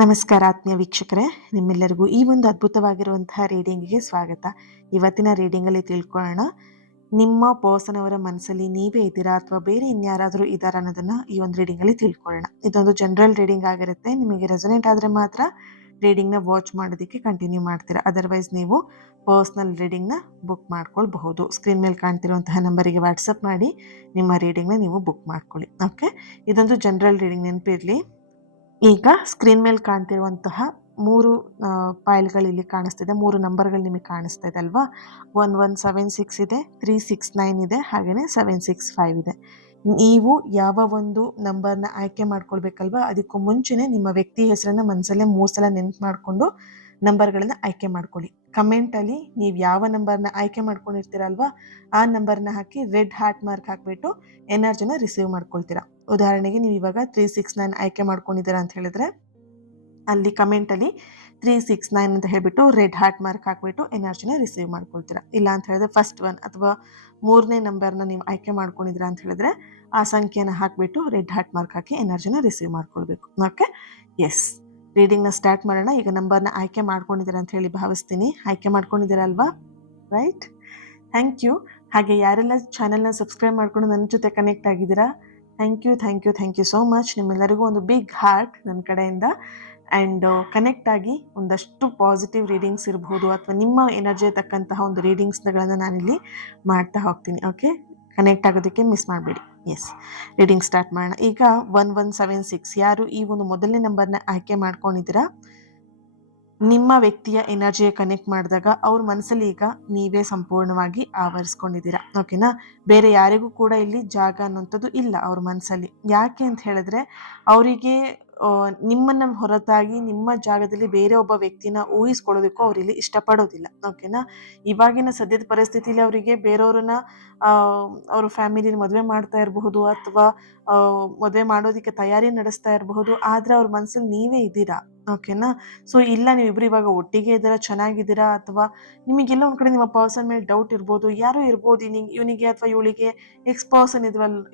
ನಮಸ್ಕಾರ ಆತ್ಮೀಯ ವೀಕ್ಷಕರೇ, ನಿಮ್ಮೆಲ್ಲರಿಗೂ ಈ ಒಂದು ಅದ್ಭುತವಾಗಿರುವಂತಹ ರೀಡಿಂಗಿಗೆ ಸ್ವಾಗತ. ಇವತ್ತಿನ ರೀಡಿಂಗಲ್ಲಿ ತಿಳ್ಕೊಳ್ಳೋಣ, ನಿಮ್ಮ ಪರ್ಸನ್ ಅವರ ಮನಸ್ಸಲ್ಲಿ ನೀವೇ ಇದ್ದೀರಾ ಅಥವಾ ಬೇರೆ ಇನ್ಯಾರಾದರೂ ಇದ್ದಾರಾ ಅನ್ನೋದನ್ನ ಈ ಒಂದು ರೀಡಿಂಗಲ್ಲಿ ತಿಳ್ಕೊಳ್ಳೋಣ. ಇದೊಂದು ಜನರಲ್ ರೀಡಿಂಗ್ ಆಗಿರುತ್ತೆ. ನಿಮಗೆ ರೆಸೊನೇಟ್ ಆದರೆ ಮಾತ್ರ ರೀಡಿಂಗ್ನ ವಾಚ್ ಮಾಡೋದಕ್ಕೆ ಕಂಟಿನ್ಯೂ ಮಾಡ್ತೀರಾ. ಅದರ್ವೈಸ್ ನೀವು ಪರ್ಸ್ನಲ್ ರೀಡಿಂಗ್ನ ಬುಕ್ ಮಾಡ್ಕೊಳ್ಬಹುದು. ಸ್ಕ್ರೀನ್ ಮೇಲೆ ಕಾಣ್ತಿರುವಂತಹ ನಂಬರಿಗೆ ವಾಟ್ಸಪ್ ಮಾಡಿ ನಿಮ್ಮ ರೀಡಿಂಗ್ನ ನೀವು ಬುಕ್ ಮಾಡ್ಕೊಳ್ಳಿ. ಓಕೆ, ಇದೊಂದು ಜನರಲ್ ರೀಡಿಂಗ್, ನೆನಪಿರಲಿ. ಈಗ ಸ್ಕ್ರೀನ್ ಮೇಲೆ ಕಾಣ್ತಿರುವಂತಹ 3 ಫೈಲ್ಗಳು ಇಲ್ಲಿ ಕಾಣಿಸ್ತಿದೆ. 3 ನಂಬರ್ಗಳು ನಿಮಗೆ ಕಾಣಿಸ್ತಾ ಇದೆ ಅಲ್ವಾ? 1176 ಇದೆ, 369 ಇದೆ, ಹಾಗೆಯೇ 765 ಇದೆ. ನೀವು ಯಾವ ಒಂದು ನಂಬರ್ನ ಆಯ್ಕೆ ಮಾಡ್ಕೊಳ್ಬೇಕಲ್ವಾ, ಅದಕ್ಕೂ ಮುಂಚೆನೆ ನಿಮ್ಮ ವ್ಯಕ್ತಿ ಹೆಸರನ್ನ ಮನಸ್ಸಲ್ಲೇ 3 ಸಲ ನೆನ್ಪು ಮಾಡಿಕೊಂಡು ನಂಬರ್ಗಳನ್ನ ಆಯ್ಕೆ ಮಾಡ್ಕೊಳ್ಳಿ. ಕಮೆಂಟಲ್ಲಿ ನೀವು ಯಾವ ನಂಬರ್ನ ಆಯ್ಕೆ ಮಾಡ್ಕೊಂಡಿರ್ತೀರಲ್ವಾ, ಆ ನಂಬರ್ನ ಹಾಕಿ ರೆಡ್ ಹಾರ್ಟ್ ಮಾರ್ಕ್ ಹಾಕಿಬಿಟ್ಟು ಎನರ್ಜಿನ ರಿಸೀವ್ ಮಾಡ್ಕೊಳ್ತೀರಾ. ಉದಾಹರಣೆಗೆ ನೀವು ಇವಾಗ 369 ಆಯ್ಕೆ ಮಾಡ್ಕೊಂಡಿದ್ದೀರಾ ಅಂತ ಹೇಳಿದ್ರೆ ಅಲ್ಲಿ ಕಮೆಂಟಲ್ಲಿ 369 ಅಂತ ಹೇಳ್ಬಿಟ್ಟು ರೆಡ್ ಹಾರ್ಟ್ ಮಾರ್ಕ್ ಹಾಕ್ಬಿಟ್ಟು ಎನರ್ಜಿನ ರಿಸೀವ್ ಮಾಡ್ಕೊಳ್ತೀರಾ. ಇಲ್ಲ ಅಂತ ಹೇಳಿದ್ರೆ ಫಸ್ಟ್ ಒನ್ ಅಥವಾ 3ನೇ ನಂಬರ್ನ ನೀವು ಆಯ್ಕೆ ಮಾಡ್ಕೊಂಡಿದ್ದೀರಾ ಅಂತ ಹೇಳಿದ್ರೆ ಆ ಸಂಖ್ಯೆನ ಹಾಕ್ಬಿಟ್ಟು ರೆಡ್ ಹಾರ್ಟ್ ಮಾರ್ಕ್ ಹಾಕಿ ಎನರ್ಜಿನ ರಿಸೀವ್ ಮಾಡ್ಕೊಳ್ಬೇಕು. ಓಕೆ, ಎಸ್, ರೀಡಿಂಗ್ನ ಸ್ಟಾರ್ಟ್ ಮಾಡೋಣ. ಈಗ ನಂಬರ್ನ ಆಯ್ಕೆ ಮಾಡ್ಕೊಂಡಿದ್ದೀರಾ ಅಂತ ಹೇಳಿ ಭಾವಿಸ್ತೀನಿ. ಆಯ್ಕೆ ಮಾಡ್ಕೊಂಡಿದ್ದೀರಾ ಅಲ್ವಾ? Right, thank you. ಹಾಗೆ ಯಾರೆಲ್ಲ ಚಾನೆಲ್ನ ಸಬ್ಸ್ಕ್ರೈಬ್ ಮಾಡ್ಕೊಂಡು ನನ್ನ ಜೊತೆ ಕನೆಕ್ಟ್ ಆಗಿದ್ದೀರಾ, ಥ್ಯಾಂಕ್ ಯು ಸೋ ಮಚ್. ನಿಮ್ಮೆಲ್ಲರಿಗೂ ಒಂದು ಬಿಗ್ ಹಾರ್ಟ್ ನನ್ನ ಕಡೆಯಿಂದ. ಆ್ಯಂಡ್ ಕನೆಕ್ಟ್ ಆಗಿ ಒಂದಷ್ಟು ಪಾಸಿಟಿವ್ ರೀಡಿಂಗ್ಸ್ ಇರ್ಬೋದು ಅಥವಾ ನಿಮ್ಮ ಎನರ್ಜಿ ತಕ್ಕಂತಹ ಒಂದು ರೀಡಿಂಗ್ಸ್ಗಳನ್ನು ನಾನಿಲ್ಲಿ ಮಾಡ್ತಾ ಹೋಗ್ತೀನಿ. ಓಕೆ, ಕನೆಕ್ಟ್ ಆಗೋದಕ್ಕೆ ಮಿಸ್ ಮಾಡಬೇಡಿ. ಎಸ್, ರೀಡಿಂಗ್ ಸ್ಟಾರ್ಟ್ ಮಾಡೋಣ. ಈಗ 1176 ಯಾರು ಈ ಒಂದು ಮೊದಲನೇ ನಂಬರ್ನ ಆಯ್ಕೆ ಮಾಡ್ಕೊಂಡಿದ್ದೀರಾ, ನಿಮ್ಮ ವ್ಯಕ್ತಿಯ ಎನರ್ಜಿಯ ಕನೆಕ್ಟ್ ಮಾಡಿದಾಗ ಅವ್ರ ಮನಸ್ಸಲ್ಲಿ ಈಗ ನೀವೇ ಸಂಪೂರ್ಣವಾಗಿ ಆವರಿಸ್ಕೊಂಡಿದ್ದೀರಾ. ಓಕೆನಾ? ಬೇರೆ ಯಾರಿಗೂ ಕೂಡ ಇಲ್ಲಿ ಜಾಗ ಅನ್ನೋಂಥದ್ದು ಇಲ್ಲ ಅವ್ರ ಮನಸ್ಸಲ್ಲಿ. ಯಾಕೆ ಅಂತ ಹೇಳಿದ್ರೆ ಅವರಿಗೆ ನಿಮ್ಮನ್ನು ಹೊರತಾಗಿ ನಿಮ್ಮ ಜಾಗದಲ್ಲಿ ಬೇರೆ ಒಬ್ಬ ವ್ಯಕ್ತಿನ ಊಹಿಸ್ಕೊಳ್ಳೋದಕ್ಕೂ ಅವರಿಲ್ಲಿ ಇಷ್ಟಪಡೋದಿಲ್ಲ. ಓಕೆನಾ? ಇವಾಗಿನ ಸದ್ಯದ ಪರಿಸ್ಥಿತಿಲಿ ಅವರಿಗೆ ಬೇರೆಯವ್ರನ್ನ ಅವ್ರ ಫ್ಯಾಮಿಲಿನ ಮದುವೆ ಮಾಡ್ತಾ ಇರಬಹುದು ಅಥವಾ ಮದುವೆ ಮಾಡೋದಕ್ಕೆ ತಯಾರಿ ನಡೆಸ್ತಾ ಇರಬಹುದು, ಆದರೆ ಅವ್ರ ಮನಸ್ಸಲ್ಲಿ ನೀವೇ ಇದ್ದೀರಾ. ಓಕೆನಾ? ಸೊ ಇಲ್ಲ, ನೀವಿಬ್ರು ಇವಾಗ ಒಟ್ಟಿಗೆ ಇದ್ದೀರಾ, ಚೆನ್ನಾಗಿದ್ದೀರಾ, ಅಥವಾ ನಿಮಗೆಲ್ಲ ಒಂದು ಕಡೆ ನಿಮ್ಮ ಪರ್ಸನ್ ಮೇಲೆ ಡೌಟ್ ಇರ್ಬೋದು. ಯಾರೋ ಇರ್ಬೋದು, ಇವನಿಗೆ ಅಥವಾ ಇವಳಿಗೆ ಎಕ್ಸ್ ಪರ್ಸನ್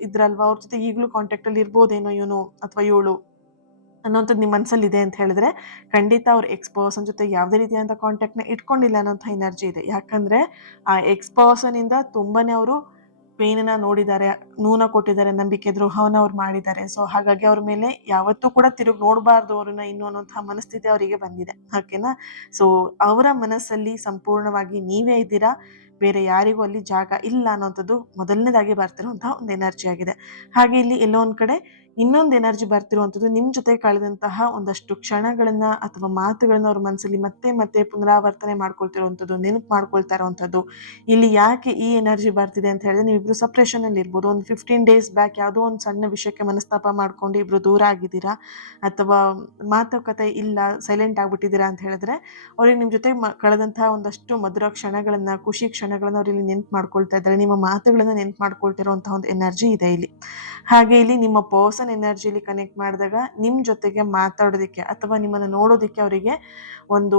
ಇದ್ರಲ್ವಾ, ಅವ್ರ ಜೊತೆ ಈಗಲೂ ಕಾಂಟ್ಯಾಕ್ಟಲ್ಲಿ ಇರ್ಬೋದೇನೋ ಇವನು ಅಥವಾ ಇವಳು ಅನ್ನೋಂಥದ್ದು ನಿಮ್ಮ ಮನಸ್ಸಲ್ಲಿ ಇದೆ ಅಂತ ಹೇಳಿದ್ರೆ ಖಂಡಿತ ಅವ್ರ ಎಕ್ಸ್ ಪರ್ಸನ್ ಜೊತೆ ಯಾವುದೇ ರೀತಿಯಾದಂಥ ಕಾಂಟ್ಯಾಕ್ಟ್ನ ಇಟ್ಕೊಂಡಿಲ್ಲ ಅನ್ನೋಂಥ ಎನರ್ಜಿ ಇದೆ. ಯಾಕಂದರೆ ಆ ಎಕ್ಸ್ ಪರ್ಸನಿಂದ ತುಂಬಾನೇ ಅವರು ಪೇನನ್ನ ನೋಡಿದ್ದಾರೆ, ನೋನ ಕೊಟ್ಟಿದ್ದಾರೆ, ನಂಬಿಕೆ ದ್ರೋಹವನ್ನು ಅವ್ರು ಮಾಡಿದ್ದಾರೆ. ಸೊ ಹಾಗಾಗಿ ಅವ್ರ ಮೇಲೆ ಯಾವತ್ತೂ ಕೂಡ ತಿರುಗಿ ನೋಡಬಾರ್ದು ಅವ್ರನ್ನ ಇನ್ನು ಅನ್ನೋಂತಹ ಮನಸ್ಥಿತಿ ಅವರಿಗೆ ಬಂದಿದೆ. ಓಕೆನಾ? ಸೊ ಅವರ ಮನಸ್ಸಲ್ಲಿ ಸಂಪೂರ್ಣವಾಗಿ ನೀವೇ ಇದ್ದೀರಾ, ಬೇರೆ ಯಾರಿಗೂ ಅಲ್ಲಿ ಜಾಗ ಇಲ್ಲ ಅನ್ನೋಂಥದ್ದು ಮೊದಲನೇದಾಗಿ ಬರ್ತಿರುವಂತಹ ಒಂದು ಎನರ್ಜಿ ಆಗಿದೆ. ಹಾಗೆ ಇಲ್ಲಿ ಎಲ್ಲೋ ಒಂದು ಕಡೆ ಇನ್ನೊಂದು ಎನರ್ಜಿ ಬರ್ತಿರುವಂಥದ್ದು, ನಿಮ್ಮ ಜೊತೆ ಕಳೆದಂತಹ ಒಂದಷ್ಟು ಕ್ಷಣಗಳನ್ನ ಅಥವಾ ಮಾತುಗಳನ್ನ ಅವ್ರ ಮನಸ್ಸಲ್ಲಿ ಮತ್ತೆ ಮತ್ತೆ ಪುನರಾವರ್ತನೆ ಮಾಡ್ಕೊಳ್ತಿರುವಂಥದ್ದು, ನೆನಪು ಮಾಡ್ಕೊಳ್ತಾ ಇರುವಂಥದ್ದು. ಇಲ್ಲಿ ಯಾಕೆ ಈ ಎನರ್ಜಿ ಬರ್ತಿದೆ ಅಂತ ಹೇಳಿದ್ರೆ, ನೀವಿಬ್ರು ಸಪ್ರೇಷನಲ್ಲಿ ಇರ್ಬೋದು. ಒಂದು 15 ಡೇಸ್ ಬ್ಯಾಕ್ ಯಾವುದೋ ಒಂದು ಸಣ್ಣ ವಿಷಯಕ್ಕೆ ಮನಸ್ತಾಪ ಮಾಡ್ಕೊಂಡು ಇಬ್ರು ದೂರ ಆಗಿದ್ದೀರಾ, ಅಥವಾ ಮಾತುಕತೆ ಇಲ್ಲ, ಸೈಲೆಂಟ್ ಆಗಿಬಿಟ್ಟಿದ್ದೀರಾ ಅಂತ ಹೇಳಿದ್ರೆ ಅವ್ರಿಗೆ ನಿಮ್ಮ ಜೊತೆ ಕಳೆದಂತಹ ಒಂದಷ್ಟು ಮಧುರ ಕ್ಷಣಗಳನ್ನ, ಖುಷಿ ಕ್ಷಣಗಳನ್ನ ಅವ್ರು ಇಲ್ಲಿ ನೆನಪು ಮಾಡ್ಕೊಳ್ತಾ ಇದ್ದಾರೆ. ನಿಮ್ಮ ಮಾತುಗಳನ್ನ ನೆನಪು ಮಾಡ್ಕೊಳ್ತಿರುವಂತಹ ಒಂದು ಎನರ್ಜಿ ಇದೆ ಇಲ್ಲಿ. ಹಾಗೆ ಇಲ್ಲಿ ನಿಮ್ಮ ಪರ್ಸನ್ ಎನರ್ಜಿಲಿ ಕನೆಕ್ಟ್ ಮಾಡಿದಾಗ ನಿಮ್ಮ ಜೊತೆಗೆ ಮಾತಾಡೋದಕ್ಕೆ ಅಥವಾ ನಿಮ್ಮನ್ನು ನೋಡೋದಕ್ಕೆ ಅವರಿಗೆ ಒಂದು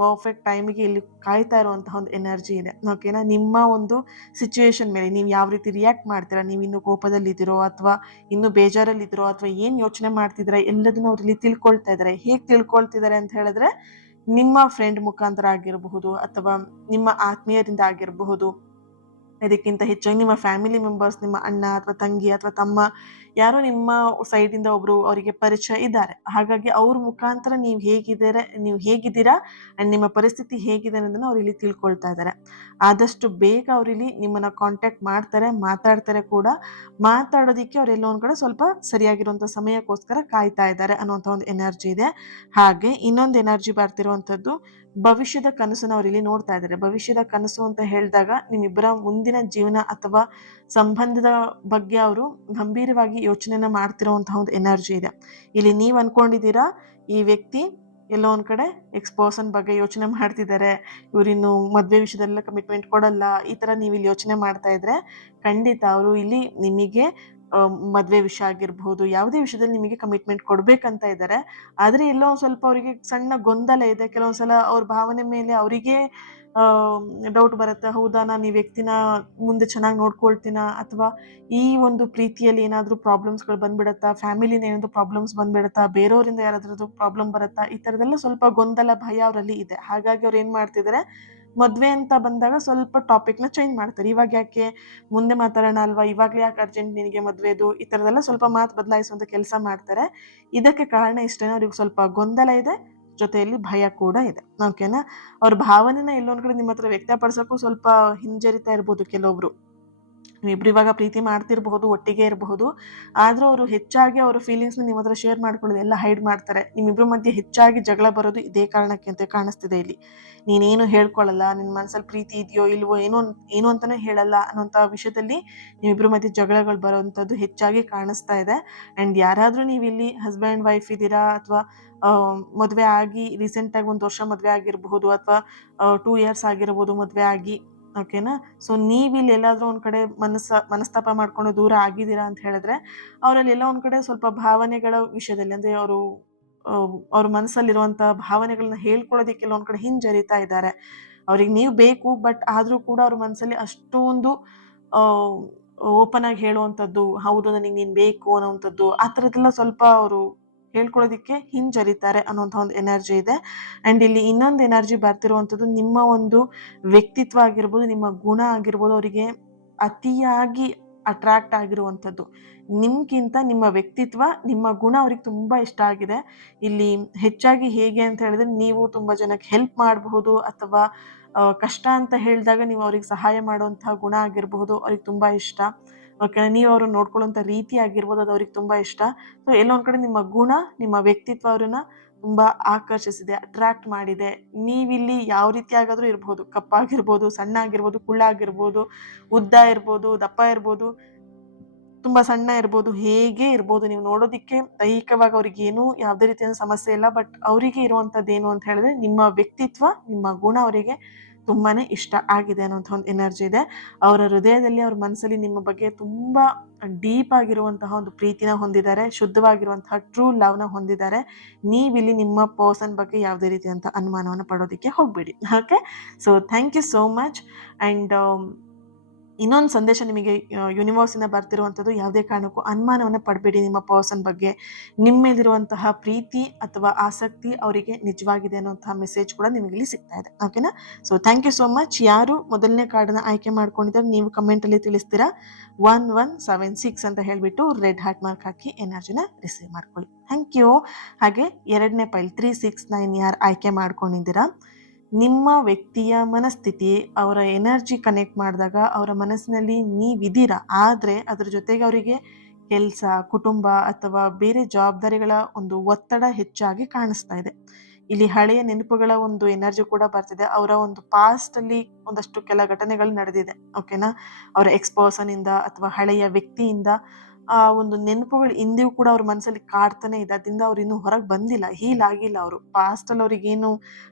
ಪರ್ಫೆಕ್ಟ್ ಟೈಮಿಗೆ ಇಲ್ಲಿ ಕಾಯ್ತಾ ಇರುವಂತಹ ಒಂದು ಎನರ್ಜಿ ಇದೆ. ಓಕೆನಾ? ನಿಮ್ಮ ಒಂದು ಸಿಚುವೇಶನ್ ಮೇಲೆ ನೀವು ಯಾವ ರೀತಿ ರಿಯಾಕ್ಟ್ ಮಾಡ್ತೀರಾ, ನೀವು ಇನ್ನು ಕೋಪದಲ್ಲಿದ್ದೀರೋ ಅಥವಾ ಇನ್ನು ಬೇಜಾರಲ್ಲಿದ್ದೀರೋ ಅಥವಾ ಏನು ಯೋಚನೆ ಮಾಡ್ತಿದ್ದೀರಾ ಎಲ್ಲದನ್ನು ಅವ್ರು ಇಲ್ಲಿ ತಿಳ್ಕೊಳ್ತಾ ಇದ್ದಾರೆ. ಹೇಗೆ ತಿಳ್ಕೊಳ್ತಿದ್ದಾರೆ ಅಂತ ಹೇಳಿದ್ರೆ, ನಿಮ್ಮ ಫ್ರೆಂಡ್ ಮುಖಾಂತರ ಆಗಿರಬಹುದು ಅಥವಾ ನಿಮ್ಮ ಆತ್ಮೀಯರಿಂದ ಆಗಿರಬಹುದು, ಇದಕ್ಕಿಂತ ಹೆಚ್ಚಾಗಿ ನಿಮ್ಮ ಫ್ಯಾಮಿಲಿ ಮೆಂಬರ್ಸ್, ನಿಮ್ಮ ಅಣ್ಣ ಅಥವಾ ತಂಗಿ ಅಥವಾ ತಮ್ಮ, ಯಾರೋ ನಿಮ್ಮ ಸೈಡಿಂದ ಒಬ್ರು ಅವರಿಗೆ ಪರಿಚಯ ಇದ್ದಾರೆ. ಹಾಗಾಗಿ ಅವ್ರ ಮುಖಾಂತರ ನೀವು ಹೇಗಿದ್ದೀರಾ ಆ್ಯಂಡ್ ನಿಮ್ಮ ಪರಿಸ್ಥಿತಿ ಹೇಗಿದೆ ಅನ್ನೋದನ್ನು ಅವ್ರು ಇಲ್ಲಿ ತಿಳ್ಕೊಳ್ತಾ ಇದ್ದಾರೆ. ಆದಷ್ಟು ಬೇಗ ಅವರಿಲ್ಲಿ ನಿಮ್ಮನ್ನು ಕಾಂಟ್ಯಾಕ್ಟ್ ಮಾಡ್ತಾರೆ, ಮಾತಾಡ್ತಾರೆ ಕೂಡ. ಮಾತಾಡೋದಕ್ಕೆ ಅವರೆಲ್ಲ ಒಂದು ಕಡೆ ಸ್ವಲ್ಪ ಸರಿಯಾಗಿರುವಂಥ ಸಮಯಕ್ಕೋಸ್ಕರ ಕಾಯ್ತಾ ಇದ್ದಾರೆ ಅನ್ನೋಂಥ ಒಂದು ಎನರ್ಜಿ ಇದೆ. ಹಾಗೆ ಇನ್ನೊಂದು ಎನರ್ಜಿ ಬರ್ತಿರುವಂಥದ್ದು, ಭವಿಷ್ಯದ ಕನಸನ್ನು ಅವ್ರು ಇಲ್ಲಿ ನೋಡ್ತಾ ಇದ್ದಾರೆ. ಭವಿಷ್ಯದ ಕನಸು ಅಂತ ಹೇಳಿದಾಗ ನಿಮ್ಮಿಬ್ಬರ ಮುಂದಿನ ಜೀವನ ಅಥವಾ ಸಂಬಂಧದ ಬಗ್ಗೆ ಅವರು ಗಂಭೀರವಾಗಿ ಯೋಚನೆನ ಮಾಡ್ತಿರೋಂತಹ ಒಂದು ಎನರ್ಜಿ ಇದೆ. ಇಲ್ಲಿ ನೀವು ಅನ್ಕೊಂಡಿದ್ದೀರಾ ಈ ವ್ಯಕ್ತಿ ಎಲ್ಲೋ ಒಂದು ಕಡೆ ಎಕ್ಸ್ ಪರ್ಸನ್ ಬಗ್ಗೆ ಯೋಚನೆ ಮಾಡ್ತಿದ್ದಾರೆ, ಇವರಿನ್ನು ಮದುವೆ ವಿಷಯದಲ್ಲ ಕಮಿಟ್ಮೆಂಟ್ ಕೊಡಲ್ಲ, ಈ ಥರ ನೀವು ಇಲ್ಲಿ ಯೋಚನೆ ಮಾಡ್ತಾ ಇದ್ರೆ ಖಂಡಿತ ಅವರು ಇಲ್ಲಿ ನಿಮಗೆ ಮದುವೆ ವಿಷಯ ಆಗಿರ್ಬಹುದು, ಯಾವುದೇ ವಿಷಯದಲ್ಲಿ ನಿಮಗೆ ಕಮಿಟ್ಮೆಂಟ್ ಕೊಡ್ಬೇಕಂತ ಇದ್ದಾರೆ. ಆದ್ರೆ ಎಲ್ಲೋ ಒಂದ್ ಸ್ವಲ್ಪ ಅವರಿಗೆ ಸಣ್ಣ ಗೊಂದಲ ಇದೆ. ಕೆಲವೊಂದ್ಸಲ ಅವ್ರ ಭಾವನೆ ಮೇಲೆ ಅವರಿಗೇ ಡೌಟ್ ಬರುತ್ತೆ. ಹೌದಾ, ನಾನು ಈ ವ್ಯಕ್ತಿನ ಮುಂದೆ ಚೆನ್ನಾಗಿ ನೋಡ್ಕೊಳ್ತೀನಾ? ಅಥವಾ ಈ ಒಂದು ಪ್ರೀತಿಯಲ್ಲಿ ಏನಾದ್ರೂ ಪ್ರಾಬ್ಲಮ್ಸ್‌ಗಳು ಬಂದ್ಬಿಡತ್ತಾ? ಫ್ಯಾಮಿಲಿಯಿಂದ ಏನಾದ್ರು ಪ್ರಾಬ್ಲಮ್ಸ್ ಬಂದ್ಬಿಡತ್ತಾ? ಬೇರೆಯವರಿಂದ ಯಾರಾದ್ರದ್ದು ಪ್ರಾಬ್ಲಮ್ ಬರತ್ತಾ? ಈ ಥರದ್ದೆಲ್ಲ ಸ್ವಲ್ಪ ಗೊಂದಲ, ಭಯ ಅವರಲ್ಲಿ ಇದೆ. ಹಾಗಾಗಿ ಅವ್ರು ಏನ್ ಮಾಡ್ತಿದ್ದಾರೆ, ಮದ್ವೆ ಅಂತ ಬಂದಾಗ ಸ್ವಲ್ಪ ಟಾಪಿಕ್‌ನ ಚೇಂಜ್ ಮಾಡ್ತಾರೆ. ಇವಾಗ ಯಾಕೆ? ಮುಂದೆ ಮಾತಾಡೋಣ ಅಲ್ವಾ? ಇವಾಗ್ಲೇ ಯಾಕೆ ಅರ್ಜೆಂಟ್ ನಿನಗೆ ಮದ್ವೆದು? ಈ ಥರದ್ದೆಲ್ಲ ಸ್ವಲ್ಪ ಮಾತು ಬದಲಾಯಿಸುವಂತ ಕೆಲಸ ಮಾಡ್ತಾರೆ. ಇದಕ್ಕೆ ಕಾರಣ ಇಷ್ಟೇನೆ, ಅವ್ರಿಗೆ ಸ್ವಲ್ಪ ಗೊಂದಲ ಇದೆ, ಜೊತೆಯಲ್ಲಿ ಭಯ ಕೂಡ ಇದೆ. ಓಕೆನಾ? ಅವ್ರ ಭಾವನೆನ ಎಲ್ಲೊಂದ್ ಕಡೆ ನಿಮ್ಮ ಹತ್ರ ವ್ಯಕ್ತಪಡಿಸಕ್ಕೂ ಸ್ವಲ್ಪ ಹಿಂಜರಿತಾ ಇರ್ಬೋದು ಕೆಲವೊಬ್ರು. ನೀವಿಬ್ರು ಇವಾಗ ಪ್ರೀತಿ ಮಾಡ್ತಿರಬಹುದು, ಒಟ್ಟಿಗೆ ಇರಬಹುದು. ಆದ್ರೂ ಅವರು ಹೆಚ್ಚಾಗಿ ಅವ್ರ ಫೀಲಿಂಗ್ಸ್‌ನ ನಿಮ್ಮ ಹತ್ರ ಶೇರ್ ಮಾಡ್ಕೊಳ್ಳೋದು ಎಲ್ಲ ಹೈಡ್ ಮಾಡ್ತಾರೆ. ನಿಮ್ಮಿಬ್ರ ಮಧ್ಯೆ ಹೆಚ್ಚಾಗಿ ಜಗಳ ಬರೋದು ಇದೇ ಕಾರಣಕ್ಕೆ ಅಂತ ಕಾಣಿಸ್ತಿದೆ ಇಲ್ಲಿ. ನೀನೇನು ಹೇಳ್ಕೊಳಲ್ಲ, ನಿನ್ ಮನಸ್ಸಲ್ಲಿ ಪ್ರೀತಿ ಇದೆಯೋ ಇಲ್ವೋ ಏನು ಅಂತಾನೆ ಹೇಳಲ್ಲ ಅನ್ನೋಂಥ ವಿಷಯದಲ್ಲಿ ನಿಮ್ಮಿಬ್ರ ಮಧ್ಯೆ ಜಗಳಗಳು ಬರುವಂಥದ್ದು ಹೆಚ್ಚಾಗಿ ಕಾಣಿಸ್ತಾ ಇದೆ. ಅಂಡ್ ಯಾರಾದ್ರೂ ನೀವಿಲ್ಲಿ ಹಸ್ಬೆಂಡ್ ವೈಫ್ ಇದ್ದೀರಾ, ಅಥವಾ ಮದುವೆ ಆಗಿ ರೀಸೆಂಟಾಗಿ 1 ವರ್ಷ ಮದುವೆ ಆಗಿರಬಹುದು, ಅಥವಾ 2 ಇಯರ್ಸ್ ಆಗಿರಬಹುದು ಮದುವೆ ಆಗಿ. ಓಕೆನಾ? ಸೊ ನೀವಿಲ್ಲಿ ಎಲ್ಲಾದ್ರೂ ಒಂದ್ ಕಡೆ ಮನಸ್ತಾಪ ಮಾಡ್ಕೊಂಡು ದೂರ ಆಗಿದ್ದೀರಾ ಅಂತ ಹೇಳಿದ್ರೆ, ಅವರಲ್ಲಿ ಎಲ್ಲೋ ಒಂದ್ ಕಡೆ ಸ್ವಲ್ಪ ಭಾವನೆಗಳ ವಿಷಯದಲ್ಲಿ, ಅಂದ್ರೆ ಅವ್ರ ಮನಸ್ಸಲ್ಲಿರುವಂತ ಭಾವನೆಗಳನ್ನ ಹೇಳ್ಕೊಳ್ಳೋದಕ್ಕೆ ಕೆಲವೊಂದ್ ಕಡೆ ಹಿಂಜರಿತಾ ಇದ್ದಾರೆ. ಅವ್ರಿಗೆ ನೀವು ಬೇಕು, ಬಟ್ ಆದ್ರೂ ಕೂಡ ಅವ್ರ ಮನಸ್ಸಲ್ಲಿ ಅಷ್ಟೊಂದು ಆ ಓಪನ್ ಆಗಿ ಹೇಳುವಂಥದ್ದು, ಹೌದು ನನಗೆ ನೀನ್ ಬೇಕು ಅನ್ನೋವಂಥದ್ದು, ಆ ಥರದ್ದೆಲ್ಲ ಸ್ವಲ್ಪ ಅವರು ಹೇಳ್ಕೊಳ್ಳೋದಿಕ್ಕೆ ಹಿಂಜರಿತಾರೆ ಅನ್ನೋಂಥ ಒಂದು ಎನರ್ಜಿ ಇದೆ. ಅಂಡ್ ಇಲ್ಲಿ ಇನ್ನೊಂದು ಎನರ್ಜಿ ಬರ್ತಿರುವಂಥದ್ದು, ನಿಮ್ಮ ಒಂದು ವ್ಯಕ್ತಿತ್ವ ಆಗಿರ್ಬೋದು, ನಿಮ್ಮ ಗುಣ ಆಗಿರ್ಬೋದು, ಅವರಿಗೆ ಅತಿಯಾಗಿ ಅಟ್ರಾಕ್ಟ್ ಆಗಿರುವಂಥದ್ದು. ನಿಮ್ಗಿಂತ ನಿಮ್ಮ ವ್ಯಕ್ತಿತ್ವ, ನಿಮ್ಮ ಗುಣ ಅವ್ರಿಗೆ ತುಂಬಾ ಇಷ್ಟ ಆಗಿದೆ. ಇಲ್ಲಿ ಹೆಚ್ಚಾಗಿ ಹೇಗೆ ಅಂತ ಹೇಳಿದ್ರೆ, ನೀವು ತುಂಬಾ ಜನಕ್ಕೆ ಹೆಲ್ಪ್ ಮಾಡಬಹುದು, ಅಥವಾ ಕಷ್ಟ ಅಂತ ಹೇಳಿದಾಗ ನೀವು ಅವ್ರಿಗೆ ಸಹಾಯ ಮಾಡುವಂತಹ ಗುಣ ಆಗಿರಬಹುದು, ಅವ್ರಿಗೆ ತುಂಬಾ ಇಷ್ಟ. ಓಕೆನಾ? ನೀವು ಅವ್ರನ್ನ ನೋಡ್ಕೊಳ್ಳುವಂಥ ರೀತಿ ಆಗಿರ್ಬೋದು, ಅದು ಅವ್ರಿಗೆ ತುಂಬಾ ಇಷ್ಟ. ಸೊ ಎಲ್ಲೋ ಒಂದ್ ಕಡೆ ನಿಮ್ಮ ಗುಣ, ನಿಮ್ಮ ವ್ಯಕ್ತಿತ್ವ ಅವ್ರನ್ನ ತುಂಬಾ ಆಕರ್ಷಿಸಿದೆ, ಅಟ್ರಾಕ್ಟ್ ಮಾಡಿದೆ. ನೀವಿಲ್ಲಿ ಯಾವ ರೀತಿಯಾಗಾದ್ರೂ ಇರ್ಬೋದು, ಕಪ್ಪಾಗಿರ್ಬೋದು, ಸಣ್ಣ ಆಗಿರ್ಬೋದು, ಕುಳ್ಳಾಗಿರ್ಬೋದು, ಉದ್ದ ಇರ್ಬೋದು, ದಪ್ಪ ಇರ್ಬೋದು, ತುಂಬಾ ಸಣ್ಣ ಇರ್ಬೋದು, ಹೇಗೆ ಇರ್ಬೋದು. ನೀವು ನೋಡೋದಿಕ್ಕೆ ದೈಹಿಕವಾಗಿ ಅವ್ರಿಗೇನು ಯಾವುದೇ ರೀತಿಯಾದ ಸಮಸ್ಯೆ ಇಲ್ಲ. ಬಟ್ ಅವರಿಗೆ ಇರುವಂಥದ್ದೇನು ಅಂತ ಹೇಳಿದ್ರೆ, ನಿಮ್ಮ ವ್ಯಕ್ತಿತ್ವ, ನಿಮ್ಮ ಗುಣ ಅವರಿಗೆ ತುಂಬಾನೇ ಇಷ್ಟ ಆಗಿದೆ ಅನ್ನೋಂಥ ಒಂದು ಎನರ್ಜಿ ಇದೆ. ಅವರ ಹೃದಯದಲ್ಲಿ, ಅವ್ರ ಮನಸ್ಸಲ್ಲಿ ನಿಮ್ಮ ಬಗ್ಗೆ ತುಂಬಾ ಡೀಪ್ ಆಗಿರುವಂತಹ ಒಂದು ಪ್ರೀತಿನ ಹೊಂದಿದ್ದಾರೆ. ಶುದ್ಧವಾಗಿರುವಂತಹ ಟ್ರೂ ಲವ್‌ನ ಹೊಂದಿದ್ದಾರೆ. ನೀವಿಲ್ಲಿ ನಿಮ್ಮ ಪರ್ಸನ್ ಬಗ್ಗೆ ಯಾವುದೇ ರೀತಿಯಾದಂತಹ ಅನುಮಾನವನ್ನ ಪಡೋದಿಕ್ಕೆ ಹೋಗ್ಬೇಡಿ. Okay? So thank you so much. And ಇನ್ನೊಂದು ಸಂದೇಶ ನಿಮಗೆ ಯೂನಿವರ್ಸಿಂದ ಬರ್ತಿರುವಂಥದ್ದು, ಯಾವುದೇ ಕಾರಣಕ್ಕೂ ಅನುಮಾನವನ್ನ ಪಡಬೇಡಿ ನಿಮ್ಮ ಪರ್ಸನ್ ಬಗ್ಗೆ. ನಿಮ್ಮ ಮೇಲಿರುವಂತಹ ಪ್ರೀತಿ ಅಥವಾ ಆಸಕ್ತಿ ಅವರಿಗೆ ನಿಜವಾಗಿದೆ ಅನ್ನುವಂತಹ ಮೆಸೇಜ್ ಕೂಡ ನಿಮಗಿಲ್ಲಿ ಸಿಗ್ತಾ ಇದೆ. ಓಕೆನಾ? So thank you so much. ಯಾರು ಮೊದಲನೇ ಕಾರ್ಡನ್ನ ಆಯ್ಕೆ ಮಾಡ್ಕೊಂಡಿದ್ದಾರೆ, ನೀವು ಕಮೆಂಟಲ್ಲಿ ತಿಳಿಸ್ತೀರಾ. 1176 ಅಂತ ಹೇಳ್ಬಿಟ್ಟು ರೆಡ್ ಹಾರ್ಟ್ ಮಾರ್ಕ್ ಹಾಕಿ ಎನರ್ಜಿನ ರಿಸೀವ್ ಮಾಡ್ಕೊಳ್ಳಿ. Thank you. ಹಾಗೆ 2ನೇ ಪೈಲ್ 369 ಯಾರು ಆಯ್ಕೆ ಮಾಡ್ಕೊಂಡಿದ್ದೀರಾ, ನಿಮ್ಮ ವ್ಯಕ್ತಿಯ ಮನಸ್ಥಿತಿ, ಅವರ ಎನರ್ಜಿ ಕನೆಕ್ಟ್ ಮಾಡಿದಾಗ ಅವರ ಮನಸ್ಸಿನಲ್ಲಿ ನೀವಿದ್ದೀರಾ. ಆದ್ರೆ ಅದ್ರ ಜೊತೆಗೆ ಅವರಿಗೆ ಕೆಲಸ, ಕುಟುಂಬ ಅಥವಾ ಬೇರೆ ಜವಾಬ್ದಾರಿಗಳ ಒಂದು ಒತ್ತಡ ಹೆಚ್ಚಾಗಿ ಕಾಣಿಸ್ತಾ ಇದೆ. ಇಲ್ಲಿ ಹಳೆಯ ನೆನಪುಗಳ ಒಂದು ಎನರ್ಜಿ ಕೂಡ ಬರ್ತಿದೆ. ಅವರ ಒಂದು ಪಾಸ್ಟ್ ಅಲ್ಲಿ ಒಂದಷ್ಟು ಕೆಲ ಘಟನೆಗಳು ನಡೆದಿದೆ. ಓಕೆನಾ? ಅವರ ಎಕ್ಸ್ ಪರ್ಸನ್ ಇಂದ ಅಥವಾ ಹಳೆಯ ವ್ಯಕ್ತಿಯಿಂದ ಆ ಒಂದು ನೆನಪುಗಳು ಇಂದಿಗೂ ಕೂಡ ಅವ್ರ ಮನಸ್ಸಲ್ಲಿ ಕಾಡ್ತಾನೆ ಇದೆ. ಅದರಿಂದ ಅವ್ರು ಇನ್ನೂ ಹೊರಗೆ ಬಂದಿಲ್ಲ, ಹೀಲ್ ಆಗಿಲ್ಲ ಅವರು. ಪಾಸ್ಟ್ ಅಲ್ಲಿ ಅವ್ರಿಗೆ ಏನು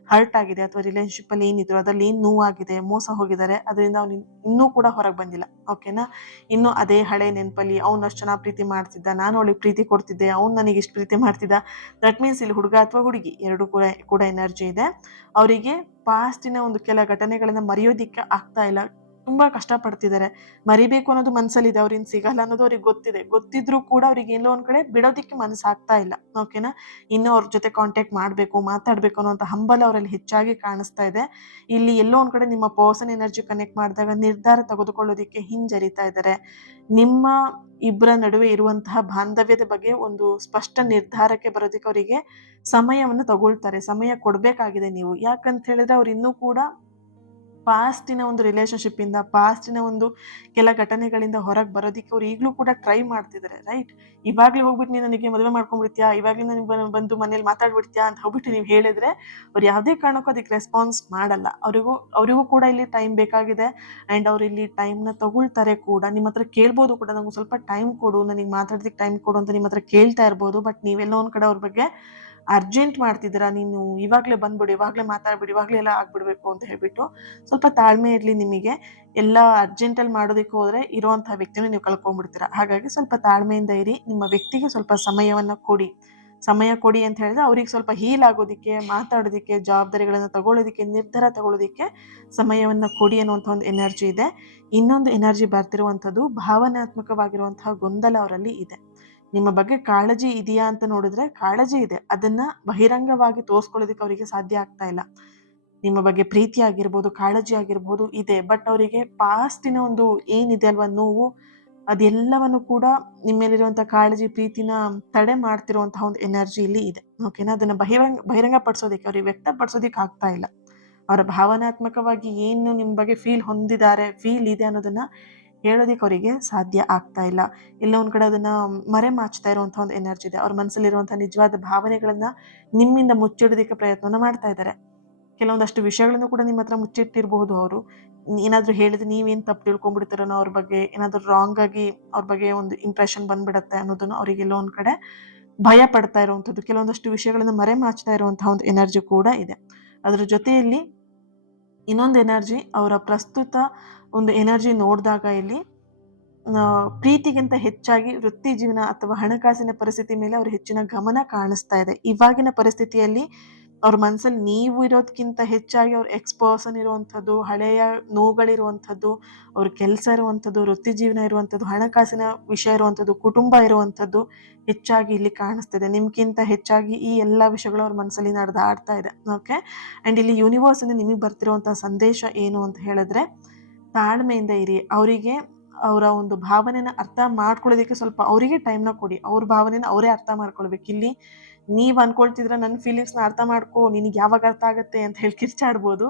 ಹರ್ಟ್ ಆಗಿದೆ, ಅಥವಾ ರಿಲೇಶನ್ಶಿಪ್ ಅಲ್ಲಿ ಏನಿದ್ರು ಅದ್ರಲ್ಲಿ ಏನ್ ನೋವಾಗಿದೆ, ಮೋಸ ಹೋಗಿದ್ದಾರೆ, ಅದರಿಂದ ಅವ್ನು ಇನ್ನೂ ಕೂಡ ಹೊರಗೆ ಬಂದಿಲ್ಲ. ಓಕೆನಾ? ಇನ್ನು ಅದೇ ಹಳೆ ನೆನಪಲ್ಲಿ, ಅವ್ನು ಅಷ್ಟು ಚೆನ್ನಾಗಿ ಪ್ರೀತಿ ಮಾಡ್ತಿದ್ದ, ನಾನು ಅವಳಿಗೆ ಪ್ರೀತಿ ಕೊಡ್ತಿದ್ದೆ, ಅವ್ನು ನನಗೆ ಇಷ್ಟು ಪ್ರೀತಿ ಮಾಡ್ತಿದ್ದ. ದಟ್ ಮೀನ್ಸ್ ಇಲ್ಲಿ ಹುಡುಗ ಅಥವಾ ಹುಡುಗಿ ಎರಡು ಕೂಡ ಎನರ್ಜಿ ಇದೆ. ಅವರಿಗೆ ಪಾಸ್ಟಿನ ಒಂದು ಕೆಲ ಘಟನೆಗಳನ್ನ ಮರೆಯೋದಿಕ್ಕೆ ಆಗ್ತಾ ಇಲ್ಲ. ತುಂಬಾ ಕಷ್ಟಪಡ್ತಿದ್ದಾರೆ. ಮರಿಬೇಕು ಅನ್ನೋದು ಮನ್ಸಲ್ಲಿದೆ, ಅವ್ರಿಂದ ಸಿಗಲ್ಲ ಅನ್ನೋದು ಅವ್ರಿಗೆ ಗೊತ್ತಿದೆ. ಗೊತ್ತಿದ್ರೂ ಕೂಡ ಅವ್ರಿಗೆ ಎಲ್ಲೋ ಒಂದ್ ಕಡೆ ಬಿಡೋದಿಕ್ಕೆ ಮನಸ್ಸಾಗ್ತಾ ಇಲ್ಲ. ಓಕೆನಾ? ಇನ್ನು ಅವ್ರ ಜೊತೆ ಕಾಂಟ್ಯಾಕ್ಟ್ ಮಾಡ್ಬೇಕು, ಮಾತಾಡ್ಬೇಕು ಅನ್ನೋಂಥ ಹಂಬಲ ಅವರಲ್ಲಿ ಹೆಚ್ಚಾಗಿ ಕಾಣಿಸ್ತಾ ಇದೆ. ಇಲ್ಲಿ ಎಲ್ಲೋ ಒಂದ್ ಕಡೆ ನಿಮ್ಮ ಪರ್ಸನ್ ಎನರ್ಜಿ ಕನೆಕ್ಟ್ ಮಾಡಿದಾಗ ನಿರ್ಧಾರ ತೆಗೆದುಕೊಳ್ಳೋದಿಕ್ಕೆ ಹಿಂಜರಿತಾ ಇದ್ದಾರೆ. ನಿಮ್ಮ ಇಬ್ಬರ ನಡುವೆ ಇರುವಂತಹ ಬಾಂಧವ್ಯದ ಬಗ್ಗೆ ಒಂದು ಸ್ಪಷ್ಟ ನಿರ್ಧಾರಕ್ಕೆ ಬರೋದಕ್ಕೆ ಅವರಿಗೆ ಸಮಯವನ್ನು ತಗೊಳ್ತಾರೆ. ಸಮಯ ಕೊಡ್ಬೇಕಾಗಿದೆ ನೀವು. ಯಾಕಂತ ಹೇಳಿದ್ರೆ ಅವ್ರು ಇನ್ನೂ ಕೂಡ ಪಾಸ್ಟಿನ ಒಂದು ರಿಲೇಶನ್ಶಿಪ್ ಇಂದ, ಪಾಸ್ಟಿನ ಒಂದು ಕೆಲ ಘಟನೆಗಳಿಂದ ಹೊರಗೆ ಬರೋದಿಕ್ಕೆ ಅವ್ರು ಈಗಲೂ ಕೂಡ ಟ್ರೈ ಮಾಡ್ತಿದ್ದಾರೆ. ರೈಟ್? ಇವಾಗ್ಲೇ ಹೋಗ್ಬಿಟ್ಟು ನೀನು ನನಗೆ ಮದುವೆ ಮಾಡ್ಕೊಂಡ್ಬಿಡ್ತೀಯಾ, ಇವಾಗ್ಲೇ ನನಗೆ ಬಂದು ಮನೇಲಿ ಮಾತಾಡ್ಬಿಡ್ತೀಯಾ ಅಂತ ಹೋಗ್ಬಿಟ್ಟು ನೀವು ಹೇಳಿದ್ರೆ, ಅವ್ರು ಯಾವುದೇ ಕಾರಣಕ್ಕೂ ಅದಕ್ಕೆ ರೆಸ್ಪಾನ್ಸ್ ಮಾಡಲ್ಲ. ಅವರಿಗೂ ಕೂಡ ಇಲ್ಲಿ ಟೈಮ್ ಬೇಕಾಗಿದೆ. ಅಂಡ್ ಅವ್ರು ಇಲ್ಲಿ ಟೈಮ್ನ ತಗೊಳ್ತಾರೆ ಕೂಡ. ನಿಮ್ಮ ಹತ್ರ ಕೇಳ್ಬೋದು ಕೂಡ, ನಂಗೆ ಸ್ವಲ್ಪ ಟೈಮ್ ಕೊಡು, ನನಗೆ ಮಾತಾಡೋದಕ್ಕೆ ಟೈಮ್ ಕೊಡು ಅಂತ ನಿಮ್ಮ ಹತ್ರ ಕೇಳ್ತಾ ಇರ್ಬೋದು. ಬಟ್ ನೀವೆಲ್ಲೋ ಒಂದ್ ಕಡೆ ಅವ್ರ ಬಗ್ಗೆ ಅರ್ಜೆಂಟ್ ಮಾಡ್ತಿದ್ದೀರಾ, ನೀನು ಇವಾಗಲೇ ಬಂದ್ಬಿಡು, ಇವಾಗಲೇ ಮಾತಾಡ್ಬಿಡು, ಇವಾಗಲೇ ಎಲ್ಲ ಆಗ್ಬಿಡ್ಬೇಕು ಅಂತ ಹೇಳ್ಬಿಟ್ಟು ಸ್ವಲ್ಪ ತಾಳ್ಮೆ ಇರಲಿ ನಿಮಗೆ. ಎಲ್ಲ ಅರ್ಜೆಂಟಲ್ಲಿ ಮಾಡೋದಕ್ಕೆ ಹೋದರೆ ಇರೋವಂಥ ವ್ಯಕ್ತಿನೂ ನೀವು ಕಳ್ಕೊಂಡ್ಬಿಡ್ತೀರಾ. ಹಾಗಾಗಿ ಸ್ವಲ್ಪ ತಾಳ್ಮೆಯಿಂದ ಇರಿ, ನಿಮ್ಮ ವ್ಯಕ್ತಿಗೆ ಸ್ವಲ್ಪ ಸಮಯವನ್ನು ಕೊಡಿ. ಸಮಯ ಕೊಡಿ ಅಂತ ಹೇಳಿದ್ರೆ ಅವ್ರಿಗೆ ಸ್ವಲ್ಪ ಹೀಲ್ ಆಗೋದಕ್ಕೆ, ಮಾತಾಡೋದಕ್ಕೆ, ಜವಾಬ್ದಾರಿಗಳನ್ನು ತಗೊಳ್ಳೋದಕ್ಕೆ, ನಿರ್ಧಾರ ತಗೊಳ್ಳೋದಕ್ಕೆ ಸಮಯವನ್ನು ಕೊಡಿ ಅನ್ನುವಂಥ ಒಂದು ಎನರ್ಜಿ ಇದೆ. ಇನ್ನೊಂದು ಎನರ್ಜಿ ಬರ್ತಿರುವಂಥದ್ದು ಭಾವನಾತ್ಮಕವಾಗಿರುವಂತಹ ಗೊಂದಲ ಅವರಲ್ಲಿ ಇದೆ. ನಿಮ್ಮ ಬಗ್ಗೆ ಕಾಳಜಿ ಇದೆಯಾ ಅಂತ ನೋಡಿದ್ರೆ ಕಾಳಜಿ ಇದೆ, ಅದನ್ನ ಬಹಿರಂಗವಾಗಿ ತೋರಿಸ್ಕೊಳ್ಳೋದಕ್ಕೆ ಅವರಿಗೆ ಸಾಧ್ಯ ಆಗ್ತಾ ಇಲ್ಲ. ನಿಮ್ಮ ಬಗ್ಗೆ ಪ್ರೀತಿ ಆಗಿರ್ಬೋದು, ಕಾಳಜಿ ಆಗಿರ್ಬೋದು ಇದೆ, ಬಟ್ ಅವರಿಗೆ ಪಾಸ್ಟಿನ ಒಂದು ಏನಿದೆ ಅಲ್ವಾ ನೋವು, ಅದೆಲ್ಲವನ್ನು ಕೂಡ ನಿಮ್ಮೇಲಿರುವಂಥ ಕಾಳಜಿ ಪ್ರೀತಿನ ತಡೆ ಮಾಡ್ತಿರುವಂತಹ ಒಂದು ಎನರ್ಜಿ ಇಲ್ಲಿ ಇದೆ. ಓಕೆನಾ? ಅದನ್ನ ಬಹಿರಂಗ ಪಡಿಸೋದಕ್ಕೆ, ಅವ್ರಿಗೆ ವ್ಯಕ್ತಪಡಿಸೋದಕ್ಕೆ ಆಗ್ತಾ ಇಲ್ಲ. ಅವರ ಭಾವನಾತ್ಮಕವಾಗಿ ಏನು ನಿಮ್ಮ ಬಗ್ಗೆ ಫೀಲ್ ಇದೆ ಅನ್ನೋದನ್ನ ಹೇಳೋದಕ್ಕೆ ಅವರಿಗೆ ಸಾಧ್ಯ ಆಗ್ತಾ ಇಲ್ಲ. ಎಲ್ಲ ಒಂದ್ ಕಡೆ ಅದನ್ನ ಮರೆಮಾಚ್ತಾ ಇರುವಂಥ ಒಂದು ಎನರ್ಜಿ ಇದೆ. ಅವ್ರ ಮನಸ್ಸಲ್ಲಿರುವಂತಹ ನಿಜವಾದ ಭಾವನೆಗಳನ್ನ ನಿಮ್ಮಿಂದ ಮುಚ್ಚಿಡೋದಕ್ಕೆ ಪ್ರಯತ್ನವನ್ನ ಮಾಡ್ತಾ ಇದ್ದಾರೆ. ಕೆಲವೊಂದಷ್ಟು ವಿಷಯಗಳನ್ನು ಕೂಡ ನಿಮ್ಮ ಹತ್ರ ಮುಚ್ಚಿಟ್ಟಿರಬಹುದು ಅವರು. ಏನಾದರೂ ಹೇಳಿದ್ರೆ ನೀವೇನು ತಪ್ಪು ತಿಳ್ಕೊಂಡ್ಬಿಡ್ತೀರನೋ ಅವ್ರ ಬಗ್ಗೆ, ಏನಾದರೂ ರಾಂಗ್ ಆಗಿ ಅವ್ರ ಬಗ್ಗೆ ಒಂದು ಇಂಪ್ರೆಷನ್ ಬಂದ್ಬಿಡತ್ತೆ ಅನ್ನೋದನ್ನು ಅವರಿಗೆಲ್ಲೋ ಒಂದು ಕಡೆ ಭಯ ಪಡ್ತಾ ಇರುವಂಥದ್ದು, ಕೆಲವೊಂದಷ್ಟು ವಿಷಯಗಳನ್ನು ಮರೆಮಾಚ್ತಾ ಇರುವಂತಹ ಒಂದು ಎನರ್ಜಿ ಕೂಡ ಇದೆ. ಅದ್ರ ಜೊತೆಯಲ್ಲಿ ಇನ್ನೊಂದು ಎನರ್ಜಿ, ಅವರ ಪ್ರಸ್ತುತ ಒಂದು ಎನರ್ಜಿ ನೋಡಿದಾಗ ಇಲ್ಲಿ ಪ್ರೀತಿಗಿಂತ ಹೆಚ್ಚಾಗಿ ವೃತ್ತಿ ಜೀವನ ಅಥವಾ ಹಣಕಾಸಿನ ಪರಿಸ್ಥಿತಿ ಮೇಲೆ ಅವ್ರ ಹೆಚ್ಚಿನ ಗಮನ ಕಾಣಿಸ್ತಾ ಇದೆ. ಇವಾಗಿನ ಪರಿಸ್ಥಿತಿಯಲ್ಲಿ ಅವ್ರ ಮನಸ್ಸಲ್ಲಿ ನೀವು ಇರೋದಕ್ಕಿಂತ ಹೆಚ್ಚಾಗಿ ಅವ್ರ ಎಕ್ಸ್ ಪರ್ಸನ್ ಇರುವಂಥದ್ದು, ಹಳೆಯ ನೋವುಗಳಿರುವಂಥದ್ದು, ಅವ್ರ ಕೆಲಸ ಇರುವಂಥದ್ದು, ವೃತ್ತಿ ಜೀವನ ಇರುವಂಥದ್ದು, ಹಣಕಾಸಿನ ವಿಷಯ ಇರುವಂಥದ್ದು, ಕುಟುಂಬ ಇರುವಂಥದ್ದು ಹೆಚ್ಚಾಗಿ ಇಲ್ಲಿ ಕಾಣಿಸ್ತಿದೆ. ನಿಮ್ಗಿಂತ ಹೆಚ್ಚಾಗಿ ಈ ಎಲ್ಲ ವಿಷಯಗಳು ಅವ್ರ ಮನಸ್ಸಲ್ಲಿ ನಡೆದಾಡ್ತಾ ಇದೆ. ಓಕೆ, ಆ್ಯಂಡ್ ಇಲ್ಲಿ ಯೂನಿವರ್ಸಿಂದ ನಿಮಗೆ ಬರ್ತಿರುವಂಥ ಸಂದೇಶ ಏನು ಅಂತ ಹೇಳಿದ್ರೆ, ತಾಳ್ಮೆಯಿಂದ ಇರಿ. ಅವರಿಗೆ ಅವರ ಒಂದು ಭಾವನೆನ ಅರ್ಥ ಮಾಡ್ಕೊಳ್ಳೋದಕ್ಕೆ ಸ್ವಲ್ಪ ಅವರಿಗೆ ಟೈಮ್ನ ಕೊಡಿ. ಅವ್ರ ಭಾವನೆನ ಅವರೇ ಅರ್ಥ ಮಾಡ್ಕೊಳ್ಬೇಕು. ಇಲ್ಲಿ ನೀವು ಅನ್ಕೊಳ್ತಿದ್ರ ನನ್ನ ಫೀಲಿಂಗ್ಸ್ನ ಅರ್ಥ ಮಾಡ್ಕೊ, ನಿನಗೆ ಯಾವಾಗ ಅರ್ಥ ಆಗುತ್ತೆ ಅಂತ ಹೇಳಿ ಕಿರ್ಚಾಡ್ಬೋದು.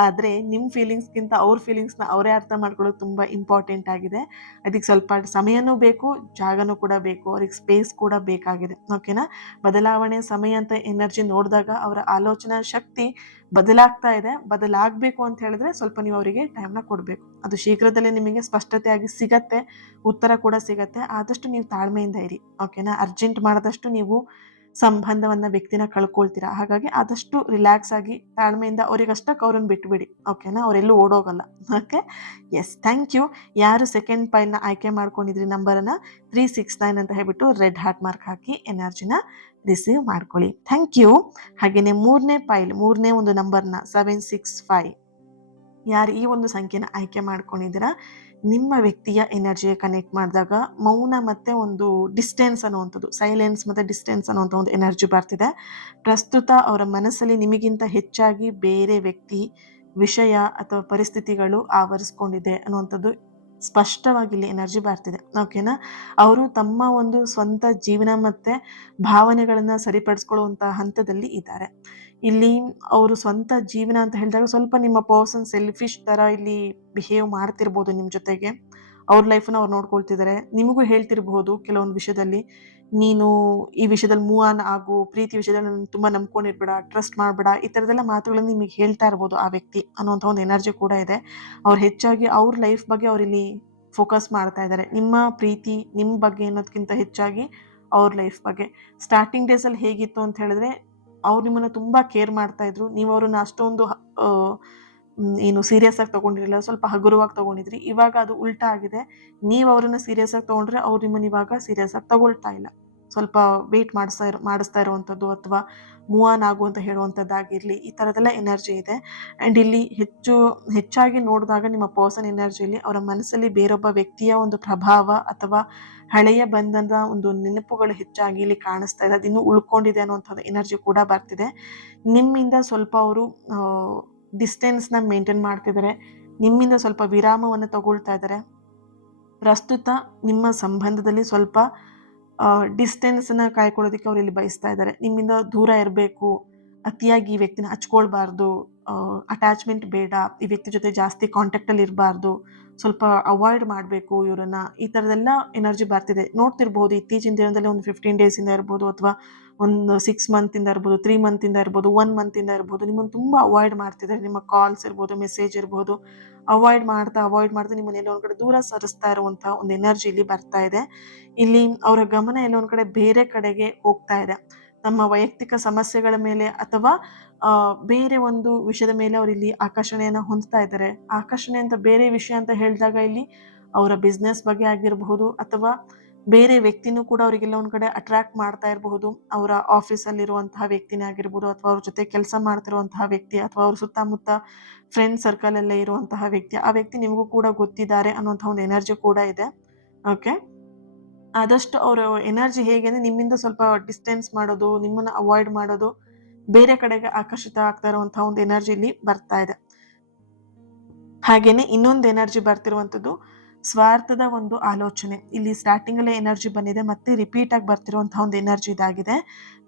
ಆದರೆ ನಿಮ್ಮ ಫೀಲಿಂಗ್ಸ್ಗಿಂತ ಅವ್ರ ಫೀಲಿಂಗ್ಸ್ನ ಅವರೇ ಅರ್ಥ ಮಾಡ್ಕೊಳ್ಳೋದು ತುಂಬ ಇಂಪಾರ್ಟೆಂಟ್ ಆಗಿದೆ. ಅದಕ್ಕೆ ಸ್ವಲ್ಪ ಸಮಯನೂ ಬೇಕು, ಜಾಗನೂ ಕೂಡ ಬೇಕು, ಅವ್ರಿಗೆ ಸ್ಪೇಸ್ ಕೂಡ ಬೇಕಾಗಿದೆ. ಓಕೆನಾ? ಬದಲಾವಣೆ ಸಮಯ ಅಂತ ಎನರ್ಜಿ ನೋಡಿದಾಗ ಅವರ ಆಲೋಚನಾ ಶಕ್ತಿ ಬದಲಾಗ್ತಾ ಇದೆ. ಬದಲಾಗಬೇಕು ಅಂತ ಹೇಳಿದ್ರೆ ಸ್ವಲ್ಪ ನೀವು ಅವರಿಗೆ ಟೈಮ್ನ ಕೊಡಬೇಕು. ಅದು ಶೀಘ್ರದಲ್ಲೇ ನಿಮಗೆ ಸ್ಪಷ್ಟತೆಯಾಗಿ ಸಿಗತ್ತೆ, ಉತ್ತರ ಕೂಡ ಸಿಗತ್ತೆ. ಆದಷ್ಟು ನೀವು ತಾಳ್ಮೆಯಿಂದ ಇರಿ. ಓಕೆನಾ? ಅರ್ಜೆಂಟ್ ಮಾಡಿದಷ್ಟು ನೀವು ಸಂಬಂಧವನ್ನ, ವ್ಯಕ್ತಿನ ಕಳ್ಕೊಳ್ತೀರಾ. ಹಾಗಾಗಿ ಆದಷ್ಟು ರಿಲ್ಯಾಕ್ಸ್ ಆಗಿ ತಾಳ್ಮೆಯಿಂದ ಅವ್ರಿಗಷ್ಟಕ್ಕೆ ಅವ್ರನ್ನ ಬಿಟ್ಬಿಡಿ. ಓಕೆನಾ? ಅವರೆಲ್ಲೂ ಓಡೋಗಲ್ಲ. Okay, yes, thank you. ಯಾರು ಸೆಕೆಂಡ್ ಪೈಲ್ನ ಆಯ್ಕೆ ಮಾಡ್ಕೊಂಡಿದ್ರಿ ನಂಬರನ್ನ 369 ಅಂತ ಹೇಳ್ಬಿಟ್ಟು ರೆಡ್ ಹಾರ್ಟ್ ಮಾರ್ಕ್ ಹಾಕಿ ಎನರ್ಜಿನ ರಿಸೀವ್ ಮಾಡ್ಕೊಳ್ಳಿ. Thank you. ಹಾಗೆಯೇ ಮೂರನೇ ಒಂದು ನಂಬರ್ನ 765 ಯಾರು ಈ ಒಂದು ಸಂಖ್ಯೆನ ಆಯ್ಕೆ ಮಾಡ್ಕೊಂಡಿದ್ದೀರಾ, ನಿಮ್ಮ ವ್ಯಕ್ತಿಯ ಎನರ್ಜಿಗೆ ಕನೆಕ್ಟ್ ಮಾಡಿದಾಗ ಮೌನ ಮತ್ತು ಒಂದು ಡಿಸ್ಟೆನ್ಸ್ ಅನ್ನುವಂಥದ್ದು, ಸೈಲೆನ್ಸ್ ಮತ್ತು ಡಿಸ್ಟೆನ್ಸ್ ಅನ್ನುವಂಥ ಒಂದು ಎನರ್ಜಿ ಬರ್ತಿದೆ. ಪ್ರಸ್ತುತ ಅವರ ಮನಸ್ಸಲ್ಲಿ ನಿಮಗಿಂತ ಹೆಚ್ಚಾಗಿ ಬೇರೆ ವ್ಯಕ್ತಿ, ವಿಷಯ ಅಥವಾ ಪರಿಸ್ಥಿತಿಗಳು ಆವರಿಸ್ಕೊಂಡಿದೆ ಅನ್ನುವಂಥದ್ದು ಸ್ಪಷ್ಟವಾಗಿ ಇಲ್ಲಿ ಎನರ್ಜಿ ಬರ್ತಿದೆ. ಓಕೆನಾ? ಅವರು ತಮ್ಮ ಒಂದು ಸ್ವಂತ ಜೀವನ ಮತ್ತು ಭಾವನೆಗಳನ್ನು ಸರಿಪಡಿಸ್ಕೊಳ್ಳುವಂಥ ಹಂತದಲ್ಲಿ ಇದ್ದಾರೆ. ಇಲ್ಲಿ ಅವರು ಸ್ವಂತ ಜೀವನ ಅಂತ ಹೇಳಿದಾಗ ಸ್ವಲ್ಪ ನಿಮ್ಮ ಪರ್ಸನ್ ಸೆಲ್ಫಿಶ್ ಥರ ಇಲ್ಲಿ ಬಿಹೇವ್ ಮಾಡ್ತಿರ್ಬೋದು ನಿಮ್ಮ ಜೊತೆಗೆ. ಅವ್ರ ಲೈಫನ್ನ ಅವ್ರು ನೋಡ್ಕೊಳ್ತಿದ್ದಾರೆ. ನಿಮಗೂ ಹೇಳ್ತಿರ್ಬಹುದು ಕೆಲವೊಂದು ವಿಷಯದಲ್ಲಿ, ನೀನು ಈ ವಿಷಯದಲ್ಲಿ ಮೂವ್ ಆನ್ ಆಗು, ಪ್ರೀತಿ ವಿಷಯದಲ್ಲಿ ನನ್ನ ತುಂಬ ನಂಬ್ಕೊಂಡಿರ್ಬೇಡ, ಟ್ರಸ್ಟ್ ಮಾಡಬೇಡ, ಈ ಥರದ್ದೆಲ್ಲ ಮಾತುಗಳನ್ನು ನಿಮಗೆ ಹೇಳ್ತಾ ಇರ್ಬೋದು ಆ ವ್ಯಕ್ತಿ ಅನ್ನೋಂಥ ಒಂದು ಎನರ್ಜಿ ಕೂಡ ಇದೆ. ಅವ್ರು ಹೆಚ್ಚಾಗಿ ಅವ್ರ ಲೈಫ್ ಬಗ್ಗೆ ಅವರಿಲ್ಲಿ ಫೋಕಸ್ ಮಾಡ್ತಾ ಇದ್ದಾರೆ. ನಿಮ್ಮ ಪ್ರೀತಿ ನಿಮ್ಮ ಬಗ್ಗೆ ಅನ್ನೋದಕ್ಕಿಂತ ಹೆಚ್ಚಾಗಿ ಅವ್ರ ಲೈಫ್ ಬಗ್ಗೆ. ಸ್ಟಾರ್ಟಿಂಗ್ ಡೇಸಲ್ಲಿ ಹೇಗಿತ್ತು ಅಂತ ಹೇಳಿದ್ರೆ, ಅವ್ರು ನಿಮ್ಮನ್ನು ತುಂಬ ಕೇರ್ ಮಾಡ್ತಾ ಇದ್ರು. ನೀವು ಅವ್ರನ್ನ ಅಷ್ಟೊಂದು ಏನು ಸೀರಿಯಸ್ ಆಗಿ ತೊಗೊಂಡಿರಲಿಲ್ಲ, ಸ್ವಲ್ಪ ಹಗುರವಾಗಿ ತೊಗೊಂಡಿದ್ರಿ. ಇವಾಗ ಅದು ಉಲ್ಟಾ ಆಗಿದೆ. ನೀವು ಅವ್ರನ್ನ ಸೀರಿಯಸ್ ಆಗಿ ತೊಗೊಂಡ್ರೆ ಅವ್ರು ನಿಮ್ಮನ್ನು ಇವಾಗ ಸೀರಿಯಸ್ ಆಗಿ ತಗೊಳ್ತಾ ಇಲ್ಲ. ಸ್ವಲ್ಪ ವೆಯ್ಟ್ ಮಾಡಿಸ್ತಾ ಇರುವಂಥದ್ದು ಅಥವಾ ಮೂವ್ ಆನ್ ಆಗು ಅಂತ ಹೇಳುವಂಥದ್ದಾಗಿರಲಿ, ಈ ಥರದ್ದೆಲ್ಲ ಎನರ್ಜಿ ಇದೆ. ಆ್ಯಂಡ್ ಇಲ್ಲಿ ಹೆಚ್ಚಾಗಿ ನೋಡಿದಾಗ ನಿಮ್ಮ ಪರ್ಸನ್ ಎನರ್ಜಿಯಲ್ಲಿ ಅವರ ಮನಸ್ಸಲ್ಲಿ ಬೇರೊಬ್ಬ ವ್ಯಕ್ತಿಯ ಒಂದು ಪ್ರಭಾವ ಅಥವಾ ಹಳೆಯ ಬಂಧದ ಒಂದು ನೆನಪುಗಳು ಹೆಚ್ಚಾಗಿ ಇಲ್ಲಿ ಕಾಣಿಸ್ತಾ ಇದೆ. ಅದು ಇನ್ನೂ ಉಳ್ಕೊಂಡಿದೆ ಅನ್ನುವಂಥದ್ದು ಎನರ್ಜಿ ಕೂಡ ಬರ್ತಿದೆ. ನಿಮ್ಮಿಂದ ಸ್ವಲ್ಪ ಅವರು ಡಿಸ್ಟೆನ್ಸ್ನ ಮೇಂಟೈನ್ ಮಾಡ್ತಿದ್ದಾರೆ, ನಿಮ್ಮಿಂದ ಸ್ವಲ್ಪ ವಿರಾಮವನ್ನು ತಗೊಳ್ತಾ ಇದ್ದಾರೆ. ಪ್ರಸ್ತುತ ನಿಮ್ಮ ಸಂಬಂಧದಲ್ಲಿ ಸ್ವಲ್ಪ ಡಿಸ್ಟೆನ್ಸನ್ನು ಕಾಯ್ಕೊಳ್ಳೋದಕ್ಕೆ ಅವ್ರು ಇಲ್ಲಿ ಬಯಸ್ತಾ ಇದ್ದಾರೆ. ನಿಮ್ಮಿಂದ ದೂರ ಇರಬೇಕು, ಅತಿಯಾಗಿ ಈ ವ್ಯಕ್ತಿನ ಹಚ್ಕೊಳ್ಬಾರ್ದು, ಅಟ್ಯಾಚ್ಮೆಂಟ್ ಬೇಡ, ಈ ವ್ಯಕ್ತಿ ಜೊತೆ ಜಾಸ್ತಿ ಕಾಂಟ್ಯಾಕ್ಟಲ್ಲಿ ಇರಬಾರ್ದು, ಸ್ವಲ್ಪ ಅವಾಯ್ಡ್ ಮಾಡಬೇಕು ಇವರನ್ನ, ಈ ಥರದ್ದೆಲ್ಲ ಎನರ್ಜಿ ಬರ್ತಿದೆ. ನೋಡ್ತಿರ್ಬೋದು ಇತ್ತೀಚಿನ ದಿನದಲ್ಲಿ ಒಂದು 15 ಡೇಸಿಂದ ಇರ್ಬೋದು, ಅಥವಾ ಒಂದು 6 ಮಂತಿಂದ ಇರ್ಬೋದು, 3 ಮಂತಿಂದ ಇರ್ಬೋದು, 1 ಮಂತಿಂದ ಇರ್ಬೋದು, ನಿಮ್ಮನ್ನು ತುಂಬ ಅವಾಯ್ಡ್ ಮಾಡ್ತಿದ್ದಾರೆ. ನಿಮ್ಮ ಕಾಲ್ಸ್ ಇರ್ಬೋದು, ಮೆಸೇಜ್ ಇರ್ಬೋದು, ಅವಾಯ್ಡ್ ಮಾಡ್ತಾ ನಿಮ್ಮನ್ನು ಎಲ್ಲೋ ಒಂದು ಕಡೆ ದೂರ ಸರಿಸ್ತಾ ಇರುವಂಥ ಒಂದು ಎನರ್ಜಿ ಇಲ್ಲಿ ಬರ್ತಾ ಇದೆ. ಇಲ್ಲಿ ಅವರ ಗಮನ ಎಲ್ಲೋ ಒಂದು ಕಡೆ ಬೇರೆ ಕಡೆಗೆ ಹೋಗ್ತಾ ಇದೆ. ತಮ್ಮ ವೈಯಕ್ತಿಕ ಸಮಸ್ಯೆಗಳ ಮೇಲೆ ಅಥವಾ ಬೇರೆ ಒಂದು ವಿಷಯದ ಮೇಲೆ ಅವರು ಇಲ್ಲಿ ಆಕರ್ಷಣೆಯನ್ನು ಹೊಂದ್ತಾ ಇದ್ದಾರೆ. ಆಕರ್ಷಣೆ ಅಂತ ಬೇರೆ ವಿಷಯ ಅಂತ ಹೇಳಿದಾಗ ಇಲ್ಲಿ ಅವರ ಬಿಸ್ನೆಸ್ ಬಗ್ಗೆ ಆಗಿರಬಹುದು ಅಥವಾ ಬೇರೆ ವ್ಯಕ್ತಿನೂ ಕೂಡ ಅವರಿಗೆಲ್ಲ ಒಂದ್ ಕಡೆ ಅಟ್ರಾಕ್ಟ್ ಮಾಡ್ತಾ ಇರಬಹುದು. ಅವರ ಆಫೀಸಲ್ಲಿರುವಂತಹ ವ್ಯಕ್ತಿನೇ ಆಗಿರ್ಬೋದು ಅಥವಾ ಅವ್ರ ಜೊತೆ ಕೆಲಸ ಮಾಡ್ತಿರುವಂತಹ ವ್ಯಕ್ತಿ ಅಥವಾ ಅವ್ರ ಸುತ್ತಮುತ್ತ ಫ್ರೆಂಡ್ ಸರ್ಕಲ್ ಅಲ್ಲೇ ಇರುವಂತಹ ವ್ಯಕ್ತಿ, ಆ ವ್ಯಕ್ತಿ ನಿಮಗೂ ಕೂಡ ಗೊತ್ತಿದ್ದಾರೆ ಅನ್ನುವಂತಹ ಒಂದು ಎನರ್ಜಿ ಕೂಡ ಇದೆ. ಓಕೆ, ಆದಷ್ಟು ಅವರ ಎನರ್ಜಿ ಹೇಗೆ ಅಂದ್ರೆ ನಿಮ್ಮಿಂದ ಸ್ವಲ್ಪ ಡಿಸ್ಟೆನ್ಸ್ ಮಾಡೋದು, ನಿಮ್ಮನ್ನ ಅವಾಯ್ಡ್ ಮಾಡೋದು, ಬೇರೆ ಕಡೆಗೆ ಆಕರ್ಷಿತ ಆಗ್ತಾ ಇರುವಂತಹ ಒಂದು ಎನರ್ಜಿ ಇಲ್ಲಿ ಬರ್ತಾ ಇದೆ. ಹಾಗೇನೆ ಇನ್ನೊಂದು ಎನರ್ಜಿ ಬರ್ತಿರುವಂತದ್ದು ಸ್ವಾರ್ಥದ ಒಂದು ಆಲೋಚನೆ. ಇಲ್ಲಿ ಸ್ಟಾರ್ಟಿಂಗ್ ಅಲ್ಲೇ ಎನರ್ಜಿ ಬಂದಿದೆ, ಮತ್ತೆ ರಿಪೀಟ್ ಆಗಿ ಬರ್ತಿರುವಂತಹ ಒಂದು ಎನರ್ಜಿ ಇದಾಗಿದೆ.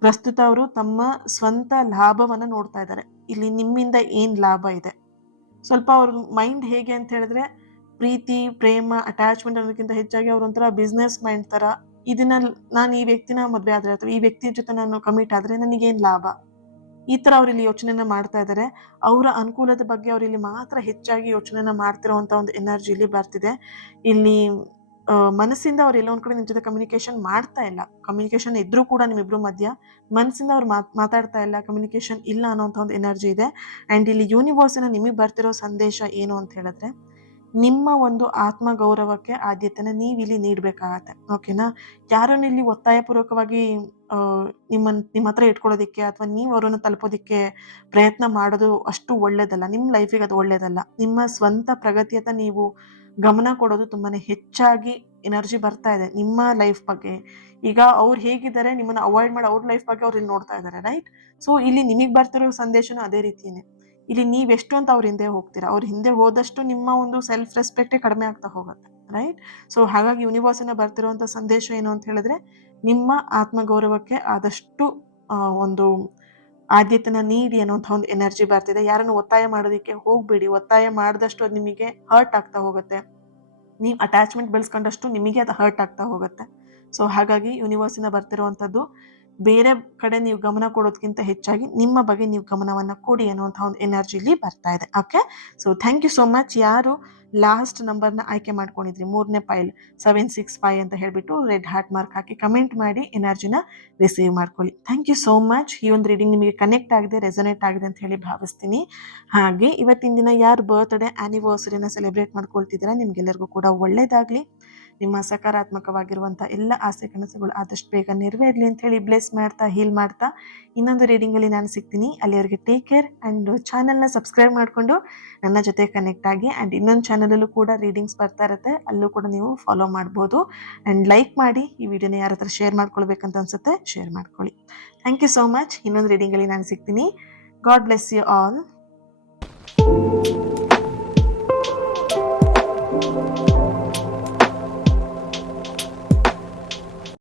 ಪ್ರಸ್ತುತ ಅವರು ತಮ್ಮ ಸ್ವಂತ ಲಾಭವನ್ನ ನೋಡ್ತಾ ಇದ್ದಾರೆ. ಇಲ್ಲಿ ನಿಮ್ಮಿಂದ ಏನ್ ಲಾಭ ಇದೆ, ಸ್ವಲ್ಪ ಅವ್ರ ಮೈಂಡ್ ಹೇಗೆ ಅಂತ ಹೇಳಿದ್ರೆ ಪ್ರೀತಿ, ಪ್ರೇಮ, ಅಟ್ಯಾಚ್ಮೆಂಟ್ ಅನ್ನೋದಕ್ಕಿಂತ ಹೆಚ್ಚಾಗಿ ಅವ್ರ ಒಂಥರ ಬಿಸ್ನೆಸ್ ಮೈಂಡ್ ತರ. ಇದನ್ನ ನಾನು ಈ ವ್ಯಕ್ತಿನ ಮದ್ವೆ ಆದ್ರೆ ಅಥವಾ ಈ ವ್ಯಕ್ತಿ ಜೊತೆ ನಾನು ಕಮಿಟ್ ಆದ್ರೆ ನನಗೇನ್ ಲಾಭ, ಈ ತರ ಅವ್ರು ಇಲ್ಲಿ ಯೋಚನೆನ ಮಾಡ್ತಾ ಇದ್ದಾರೆ. ಅವರ ಅನುಕೂಲದ ಬಗ್ಗೆ ಅವ್ರು ಇಲ್ಲಿ ಮಾತ್ರ ಹೆಚ್ಚಾಗಿ ಯೋಚನೆನ ಮಾಡ್ತಿರೋಂತ ಒಂದು ಎನರ್ಜಿ ಇಲ್ಲಿ ಬರ್ತಿದೆ. ಇಲ್ಲಿ ಮನಸ್ಸಿಂದ ಅವ್ರು ಎಲ್ಲ ಒಂದ್ ಕಡೆ ನಿಮ್ ಜೊತೆ ಕಮ್ಯುನಿಕೇಶನ್ ಮಾಡ್ತಾ ಇಲ್ಲ. ಕಮ್ಯುನಿಕೇಶನ್ ಇದ್ರೂ ಕೂಡ ನಿಮ್ಮಿಬ್ರು ಮಧ್ಯ ಮನಸ್ಸಿಂದ ಅವ್ರು ಮಾತಾಡ್ತಾ ಇಲ್ಲ, ಕಮ್ಯುನಿಕೇಶನ್ ಇಲ್ಲ ಅನ್ನೋಂಥ ಒಂದು ಎನರ್ಜಿ ಇದೆ. ಅಂಡ್ ಇಲ್ಲಿ ಯೂನಿವರ್ಸಿನ ನಿಮಗೆ ಬರ್ತಿರೋ ಸಂದೇಶ ಏನು ಅಂತ ಹೇಳಿದ್ರೆ, ನಿಮ್ಮ ಒಂದು ಆತ್ಮ ಗೌರವಕ್ಕೆ ಆದ್ಯತೆನ ನೀವಿಲ್ಲಿ ನೀಡ್ಬೇಕಾಗತ್ತೆ. ಓಕೆನಾ, ಯಾರನ್ನು ಇಲ್ಲಿ ಒತ್ತಾಯಪೂರ್ವಕವಾಗಿ ನಿಮ್ಮ ಹತ್ರ ಇಟ್ಕೊಳ್ಳೋದಿಕ್ಕೆ ಅಥವಾ ನೀವು ಅವರನ್ನು ತಲುಪೋದಿಕ್ಕೆ ಪ್ರಯತ್ನ ಮಾಡೋದು ಅಷ್ಟು ಒಳ್ಳೇದಲ್ಲ. ನಿಮ್ಮ ಲೈಫಿಗೆ ಅದು ಒಳ್ಳೇದಲ್ಲ. ನಿಮ್ಮ ಸ್ವಂತ ಪ್ರಗತಿಯತ್ತ ನೀವು ಗಮನ ಕೊಡೋದು ತುಂಬಾನೇ ಹೆಚ್ಚಾಗಿ ಎನರ್ಜಿ ಬರ್ತಾ ಇದೆ ನಿಮ್ಮ ಲೈಫ್ ಬಗ್ಗೆ. ಈಗ ಅವ್ರು ಹೇಗಿದ್ದಾರೆ, ನಿಮ್ಮನ್ನ ಅವಾಯ್ಡ್ ಮಾಡಿ ಅವ್ರ ಲೈಫ್ ಬಗ್ಗೆ ಅವ್ರು ಇಲ್ಲಿ ನೋಡ್ತಾ ಇದ್ದಾರೆ, ರೈಟ್? ಸೊ ಇಲ್ಲಿ ನಿಮಗೆ ಬರ್ತಿರೋ ಸಂದೇಶನೂ ಅದೇ ರೀತಿಯೇ. ಇಲ್ಲಿ ನೀವೆಷ್ಟು ಅಂತ ಅವ್ರ ಹಿಂದೆ ಹೋಗ್ತೀರಾ, ಅವ್ರ ಹಿಂದೆ ಹೋದಷ್ಟು ನಿಮ್ಮ ಒಂದು ಸೆಲ್ಫ್ ರೆಸ್ಪೆಕ್ಟೇ ಕಡಿಮೆ ಆಗ್ತಾ ಹೋಗುತ್ತೆ, ರೈಟ್? ಸೊ ಹಾಗಾಗಿ ಯೂನಿವರ್ಸಿನ ಬರ್ತಿರುವಂತ ಸಂದೇಶ ಏನು ಅಂತ ಹೇಳಿದ್ರೆ, ನಿಮ್ಮ ಆತ್ಮಗೌರವಕ್ಕೆ ಆದಷ್ಟು ಒಂದು ಆದ್ಯತೆನ ನೀಡಿ ಅನ್ನುವಂಥ ಒಂದು ಎನರ್ಜಿ ಬರ್ತಿದೆ. ಯಾರನ್ನು ಒತ್ತಾಯ ಮಾಡೋದಕ್ಕೆ ಹೋಗ್ಬೇಡಿ. ಒತ್ತಾಯ ಮಾಡಿದಷ್ಟು ಅದು ನಿಮಗೆ ಹರ್ಟ್ ಆಗ್ತಾ ಹೋಗುತ್ತೆ. ನೀವು ಅಟ್ಯಾಚ್ಮೆಂಟ್ ಬೆಳೆಸ್ಕೊಂಡಷ್ಟು ನಿಮಗೆ ಅದು ಹರ್ಟ್ ಆಗ್ತಾ ಹೋಗುತ್ತೆ. ಸೊ ಹಾಗಾಗಿ ಯೂನಿವರ್ಸಿನ ಬರ್ತಿರುವಂಥದ್ದು ಬೇರೆ ಕಡೆ ನೀವು ಗಮನ ಕೊಡೋದಕ್ಕಿಂತ ಹೆಚ್ಚಾಗಿ ನಿಮ್ಮ ಬಗ್ಗೆ ನೀವು ಗಮನವನ್ನ ಕೊಡಿ ಅನ್ನುವಂಥ ಒಂದು ಎನರ್ಜಿಲಿ ಬರ್ತಾ ಇದೆ. Okay, so thank you so much. ಯಾರು ಲಾಸ್ಟ್ ನಂಬರ್ನ ಆಯ್ಕೆ ಮಾಡ್ಕೊಂಡಿದ್ರಿ, 3ನೇ ಪೈಲ್ 765 ಅಂತ ಹೇಳ್ಬಿಟ್ಟು ರೆಡ್ ಹಾರ್ಟ್ ಮಾರ್ಕ್ ಹಾಕಿ ಕಮೆಂಟ್ ಮಾಡಿ ಎನರ್ಜಿನ ರಿಸೀವ್ ಮಾಡ್ಕೊಳ್ಳಿ. Thank you so much. ಈ ಒಂದು ರೀಡಿಂಗ್ ನಿಮಗೆ ಕನೆಕ್ಟ್ ಆಗಿದೆ, ರೆಸೊನೇಟ್ ಆಗಿದೆ ಅಂತ ಹೇಳಿ ಭಾವಿಸ್ತೀನಿ. ಹಾಗೆ ಇವತ್ತಿನ ದಿನ ಯಾರು ಬರ್ತ್ಡೇ ಆನಿವರ್ಸರಿನ ಸೆಲೆಬ್ರೇಟ್ ಮಾಡ್ಕೊಳ್ತಿದ್ದೀರಾ, ನಿಮ್ಗೆಲ್ಲರಿಗೂ ಕೂಡ ಒಳ್ಳೇದಾಗ್ಲಿ. ನಿಮ್ಮ ಸಕಾರಾತ್ಮಕವಾಗಿರುವಂಥ ಎಲ್ಲ ಆಸೆ ಕನಸುಗಳು ಆದಷ್ಟು ಬೇಗ ನೆರವೇರಲಿ ಅಂತ ಹೇಳಿ ಬ್ಲೆಸ್ ಮಾಡ್ತಾ, ಹೀಲ್ ಮಾಡ್ತಾ ಇನ್ನೊಂದು ರೀಡಿಂಗಲ್ಲಿ ನಾನು ಸಿಗ್ತೀನಿ. ಅಲ್ಲಿವರೆಗೆ ಟೇಕ್ ಕೇರ್. ಆ್ಯಂಡ್ ಚಾನಲ್ನ ಸಬ್ಸ್ಕ್ರೈಬ್ ಮಾಡಿಕೊಂಡು ನನ್ನ ಜೊತೆ ಕನೆಕ್ಟ್ ಆಗಿ. ಆ್ಯಂಡ್ ಇನ್ನೊಂದು ಚಾನಲಲ್ಲೂ ಕೂಡ ರೀಡಿಂಗ್ಸ್ ಬರ್ತಾ ಇರುತ್ತೆ, ಅಲ್ಲೂ ಕೂಡ ನೀವು ಫಾಲೋ ಮಾಡ್ಬೋದು. ಆ್ಯಂಡ್ ಲೈಕ್ ಮಾಡಿ, ಈ ವಿಡಿಯೋನ ಯಾರ ಹತ್ರ ಶೇರ್ ಮಾಡ್ಕೊಳ್ಬೇಕಂತ ಅನ್ಸುತ್ತೆ ಶೇರ್ ಮಾಡ್ಕೊಳ್ಳಿ. Thank you so much. ಇನ್ನೊಂದು ರೀಡಿಂಗಲ್ಲಿ ನಾನು ಸಿಗ್ತೀನಿ. God bless you all.